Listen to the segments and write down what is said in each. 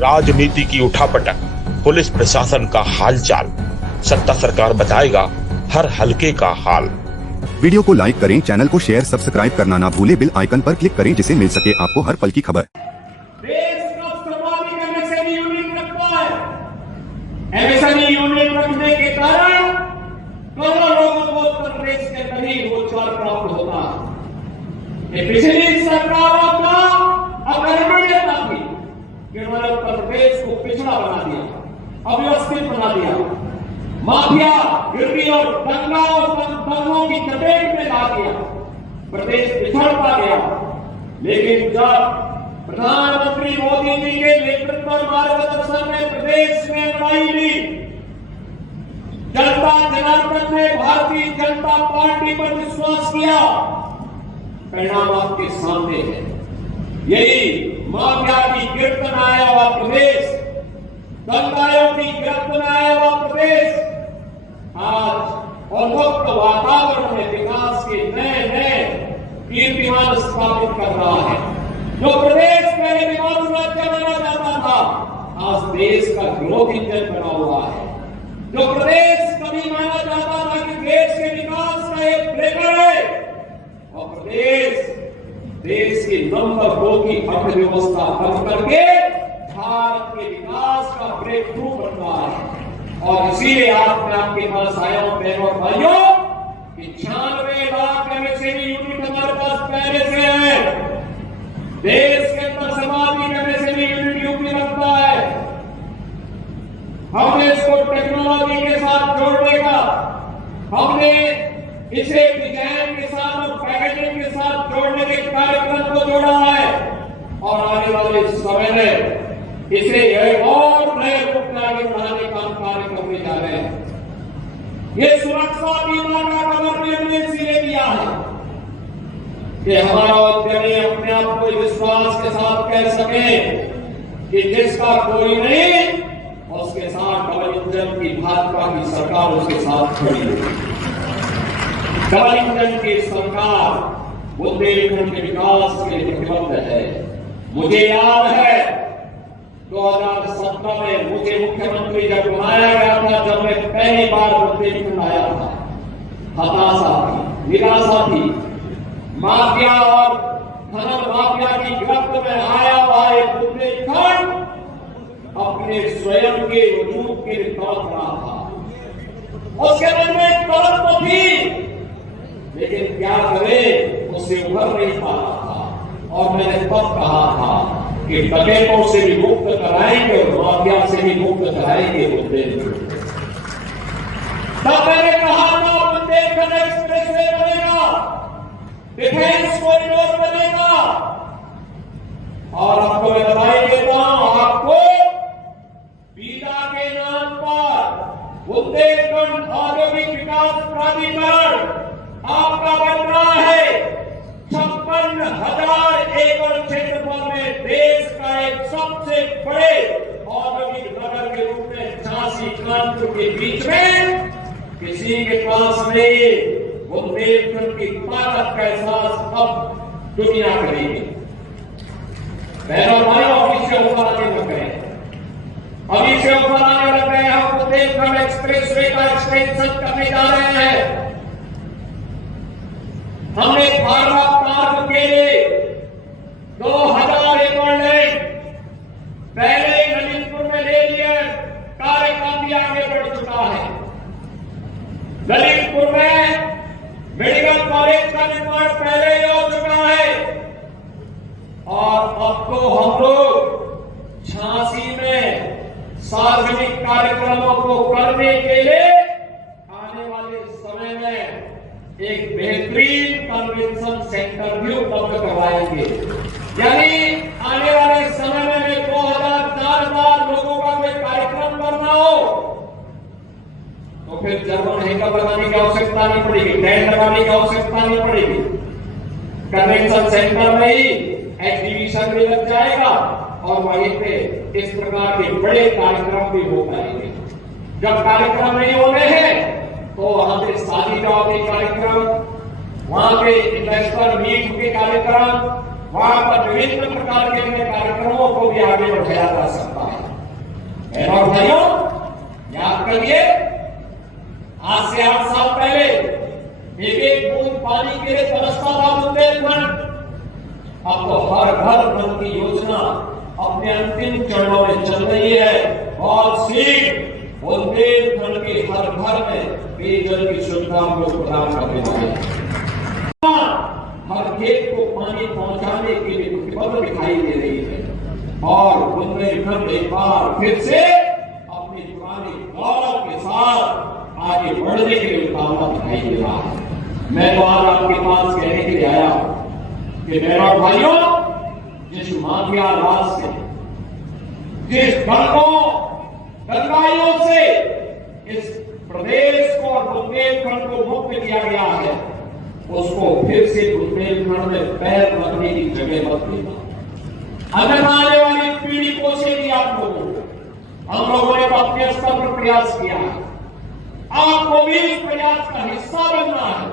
राजनीति की उठापटक, पुलिस प्रशासन का हालचाल, सत्ता सरकार बताएगा हर हलके का हाल। वीडियो को लाइक करें, चैनल को शेयर, सब्सक्राइब करना ना भूले, बेल आइकन पर क्लिक करें जिससे मिल सके आपको हर पल की खबर। देश का सर्वाधिक एमएसएमई यूनिट रखता है। एमएसएमई यूनिट रखने के कारण करोड़ों लोगों को उत्तर प्रदेश के अंदर ही रोजगार प्राप्त होता है। ये पिछली सरकारों का अकर्मण्यता थी कि उन्होंने उत्तर प्रदेश को पिछड़ा बना दिया, अव्यवस्थित बना दिया, माफिया, गिरवी और दंगों की चपेट में ला दिया, प्रदेश पिछड़ता गया। लेकिन जब प्रधानमंत्री मोदी जी के नेतृत्व और मार्गदर्शन में प्रदेश में लड़ाई ली, जनता जनार्दन ने भारतीय जनता पार्टी पर विश्वास किया, परिणाम आपके सामने है। यही माफिया की गिरफ्त में आया हुआ प्रदेश, दंगाओं की गिरफ्त में आया हुआ प्रदेश आज उन्मुक्त वातावरण में विकास के नए नए कीर्तिमान स्थापित कर रहा है। जो प्रदेश पहले विमान राज्य माना जाता था, आज देश का ग्रोथ इंजन बना हुआ है। जो प्रदेश कभी माना जाता था कि देश के विकास का एक ब्रेकर है, और प्रदेश देश की नंबर 2 की अर्थव्यवस्था बन करके भारत के विकास का ब्रेक थ्रू बन रहा है। और इसीलिए आज मैं आपके पास आया हूं बहनों और भाइयों कि 96 लाख एमएसएमई यूनिट हमारे पास पहले से है। देश के अंदर सर्वाधिक एमएसएमई यूनिट यूपी रखता है। हमने इसको टेक्नोलॉजी के साथ जोड़ने का, हमने इसे डिजाइन के साथ और पैकेजिंग के साथ जोड़ने के कार्यक्रम को जोड़ा है। और आने वाले समय में इसे और नए रूप में आगे बढ़ाने का हम कार्य करने जा रहे हैं। ये सुरक्षा बीमा का कवर भी हमने इसीलिए दिया है कि हमारा उद्यमी अपने आप को विश्वास के साथ कह सके कि जिसका कोई नहीं, उसके साथ डबल इंजन की भाजपा की सरकार उसके साथ खड़ी है। डबल इंजन की सरकार बुंदेलखंड के विकास के लिए प्रतिबद्ध है। मुझे याद है 2017 में मुझे मुख्यमंत्री जब बनाया गया था, जब मैं पहली बार बुंदेलखंड आया था, हताशा थी, निराशा थी। माफिया और खनन माफिया की गिरफ्त में आया हुआ एक बुंदेलखंड अपने स्वयं के वजूद के लिए तड़प रहा था। उसके मन में एक तड़प तो थी, लेकिन क्या करे, उससे उभर नहीं पा रहा था। और मैंने तब कहा था कि डकैतों से भी मुक्त कराएंगे और माफिया से भी मुक्त कराएंगे बुंदेलखंड। तब मैंने कहा था बुंदेलखंड एक्सप्रेसवे बनेगा, डिफेंस कॉरिडोर बनेगा। और आपको मैं बधाई देता हूं, आपको बीडा के नाम पर बुंदेलखंड औद्योगिक विकास प्राधिकरण आपका बन रहा है। 56,000 एकड़ क्षेत्रफल में देश का एक सबसे बड़े औद्योगिक नगर के रूप में झांसी कानपुर के बीच में किसी के पास नहीं। बुंदेलखंड की ताकत का एहसास अब दुनिया करेगी। बहनों भाई, ऑफिस से ऊपर आने लग गए, अभी से ऊपर आने लग गए। हम बुंदेलखंड एक्सप्रेसवे का एक्सटेंशन करने जा रहे हैं। हमने फार्मा पार्क के लिए 2000 एकड़ लैंड पहले ही ललितपुर में ले लिया, कार्य काफी आगे बढ़ चुका है। ललितपुर में मेडिकल कॉलेज का निर्माण पहले ही हो चुका है। और अब तो हम लोग झांसी में सार्वजनिक कार्यक्रमों को करने के लिए आने वाले समय में एक बेहतरीन कन्वेंशन सेंटर भी उपलब्ध करवाएंगे। यानी आने वाले समय में 2000 लोगों का कोई कार्यक्रम करना हो तो फिर जर्मन हैंगर लगाने की आवश्यकता नहीं पड़ेगी, टेंट लगाने की आवश्यकता नहीं पड़ेगी। कन्वेंशन सेंटर में ही एग्जीबिशन भी लग जाएगा और वहीं पे इस प्रकार के बड़े कार्यक्रम भी हो पाएंगे। जब कार्यक्रम नहीं होने हैं तो वहां पे शादी का के कार्यक्रम, वहां पे इन्वेस्टर मीट के कार्यक्रम, वहां पर विभिन्न प्रकार के कार्यक्रमों को भी आगे बढ़ाया जा सकता है। पानी के लिए तरसता था बुंदेलखंड, अब तो हर घर नल की योजना अपने अंतिम चरणों में चल रही है और शीघ्र बुंदेलखंड के हर घर में पेयजल की सुविधा को प्रदान करने वाले हर खेत को पानी पहुंचाने के लिए प्रतिबद्ध दिखाई दे रही है और बुंदेलखंड एक बार फिर से अपनी पुरानी गौरव के साथ आगे बढ़ने के लिए उतावला दिखाई दे रहा है। मैं तो आज आपके पास कहने के लिए आया कि मेरा भाइयों, जिस माफिया राज से, जिस दंगाइयों से इस प्रदेश को और बुंदेलखंड को मुक्त किया गया है, उसको फिर से बुंदेलखंड में पैर रखने की जगह मत देना। अन्यथा आने वाली पीढ़ी कोसेगी आप लोगों को। हम लोगों ने तो अपने स्तर पर प्रयास किया है, आपको भी इस प्रयास का हिस्सा बनना है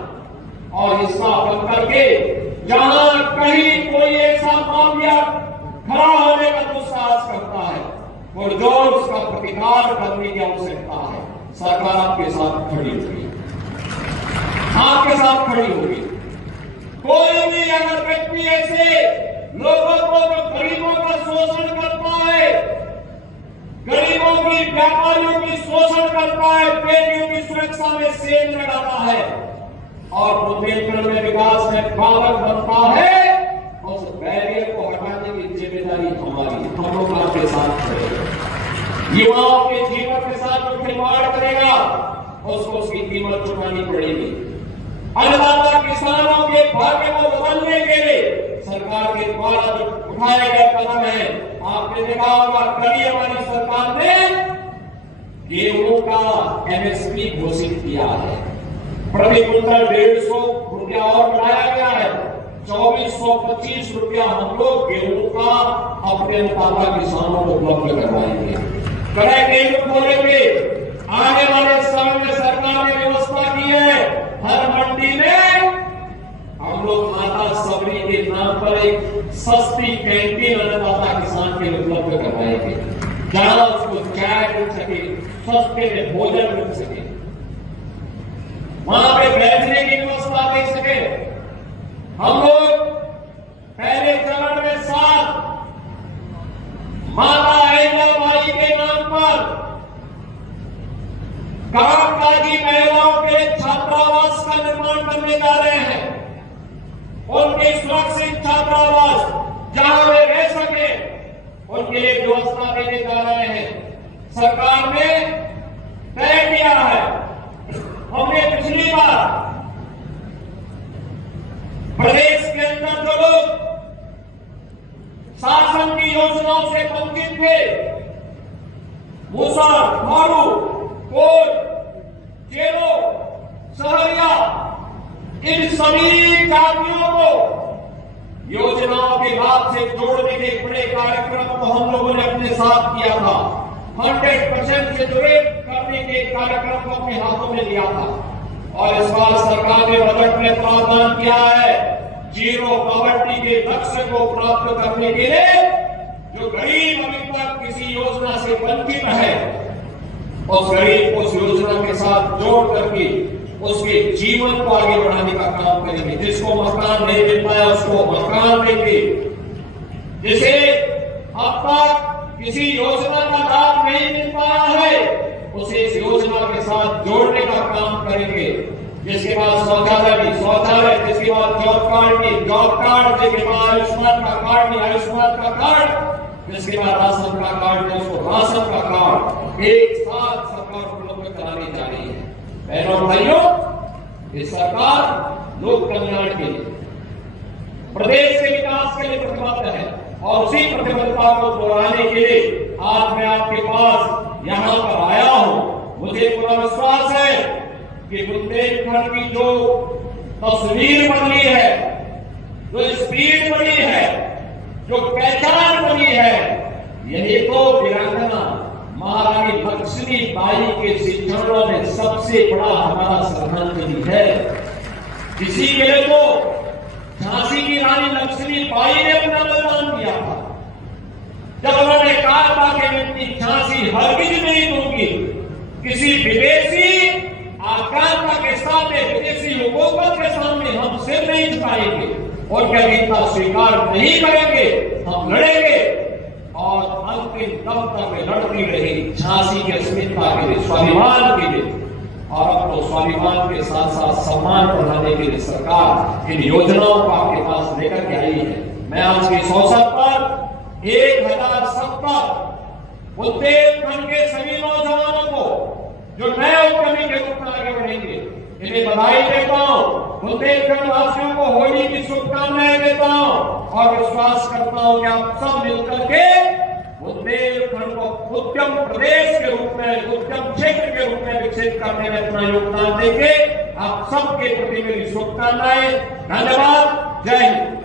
और हिस्सा बन करके जहां कहीं कोई ऐसा माफिया खड़ा होने का दुस्साहस करता है, पुरजोर उसका प्रतिकार करने की आवश्यकता है। सरकार आपके साथ खड़ी होगी, आपके साथ खड़ी होगी। कोई भी अगर व्यक्ति ऐसे लोगों को जो गरीबों का शोषण करता है, गरीबों की, व्यापारियों की शोषण करता है, बेटियों की सुरक्षा में सेंध लगाता है और बुंदेलखंड में विकास में बाधक बनता है, उस बैरियर को हटाने की जिम्मेदारी हमारी, हम लोग आपके साथ खड़े। युवाओं के जीवन के साथ जो खिलवाड़ करेगा उसको उसकी कीमत चुकानी पड़ेगी। अन्नदाता किसानों के भाग्य को बदलने के लिए सरकार के द्वारा जो उठाए गए कदम है, आपने देखा होगा कल हमारी सरकार ने गेहूं का एमएसपी घोषित किया है। प्रति क्विंटल 150 रुपया और बढ़ाया गया है, 2425 रुपया हम लोग गेहूं का अपने अन्नदाता किसानों को उपलब्ध करवाएंगे। क्रय केंद्र खोलेंगे। आने वाले समय में सरकार ने व्यवस्था की है, हर मंडी में हम लोग माता सबरी के नाम पर एक सस्ती कैंटीन अन्नदाता किसान के लिए उपलब्ध करवाएंगे, जहां उसको चाय मिल सके, सस्ते में भोजन मिल सके, वहां पे बैठने की व्यवस्था दे सके। हम लोग पहले चरण में 7 माता अहिल्याबाई के नाम पर कामकाजी महिलाओं के छात्रावास का निर्माण करने जा रहे हैं। उनके सुरक्षित छात्रावास जहां वे रह सके, उनके लिए व्यवस्था देने जा रहे हैं। सरकार ने तय किया है, हमने पिछली बार प्रदेश के अंदर जो लोग शासन की योजनाओं से वंचित थे, मुसर, मारू, कोट, चेरो, सहरिया, इन सभी जातियों को योजनाओं के लाभ से जोड़ने के बड़े कार्यक्रम को हम लोगों ने अपने साथ किया था। 100% से जुड़े करने के कार्यक्रम को अपने हाथों में लिया था और इस बार सरकार ने बजट में प्रावधान किया है, जीरो पॉवर्टी के लक्ष्य को प्राप्त करने के लिए जो गरीब अभी तक किसी योजना से वंचित है, उस गरीब को उस योजना के साथ जोड़ करके उसके जीवन को आगे बढ़ाने का काम करेंगे। जिसको मकान नहीं मिल पाया उसको मकान देंगे, जिसे अब तक किसी योजना का लाभ नहीं मिल पाया है उसे इस योजना के साथ जोड़ने का काम करेंगे। जिसके बाद शौचालय, जिसके बाद जॉब कार्ड, जिसके बाद आयुष्मान का कार्ड, जिसके बाद राशन का कार्ड, उसको राशन का कार्ड एक साथ सरकार उपलब्ध कराने जा रही है। बहनों भाइयों, ये सरकार लोक कल्याण के लिए, प्रदेश के विकास के लिए प्रतिबद्ध है और उसी प्रतिबद्धता को दोहराने के लिए आज मैं आपके पास यहां पर आया हूं। मुझे पूरा विश्वास है कि बुंदेलखंड की जो तस्वीर बनी है, जो स्पीड बनी है, जो पहचान बनी है, यही तो वीरांगना महारानी लक्ष्मीबाई के चरणों में सबसे बड़ा हमारा श्रद्धांजलि है। इसी के लिए तो झांसी की रानी लक्ष्मीबाई ने अपना बलिदान दिया था, जब उन्होंने कहा था कि मैं अपनी झांसी हरगिज नहीं दूंगी किसी विदेशी आकांक्षा के सामने, विदेशी हुकूमत के सामने हम सिर नहीं झुकाएंगे और कभी इतना स्वीकार नहीं करेंगे। हम लड़ेंगे और अंतिम दम तक में लड़ती रही झांसी की अस्मिता के लिए, स्वाभिमान के लिए, और अपने स्वाभिमान के साथ साथ सम्मान बढ़ाने के लिए सरकार इन योजनाओं को आपके पास लेकर के आई है। मैं आज के इस अवसर पर 1070 बुंदेलखंड के सभी नौजवानों को जो नए उद्यमी के रूप में आगे बढ़ेंगे, इन्हें बधाई देता हूं। बुंदेलखंड वासियों को होली की शुभकामनाएं देता हूं और विश्वास करता हूं कि आप सब मिलकर के बुंदेलखंड को उद्यम प्रदेश के रूप में, उद्यम क्षेत्र के रूप में विकसित करने में अपना योगदान देंगे। आप सबके प्रति मेरी शुभकामनाएं। धन्यवाद। जय हिंद।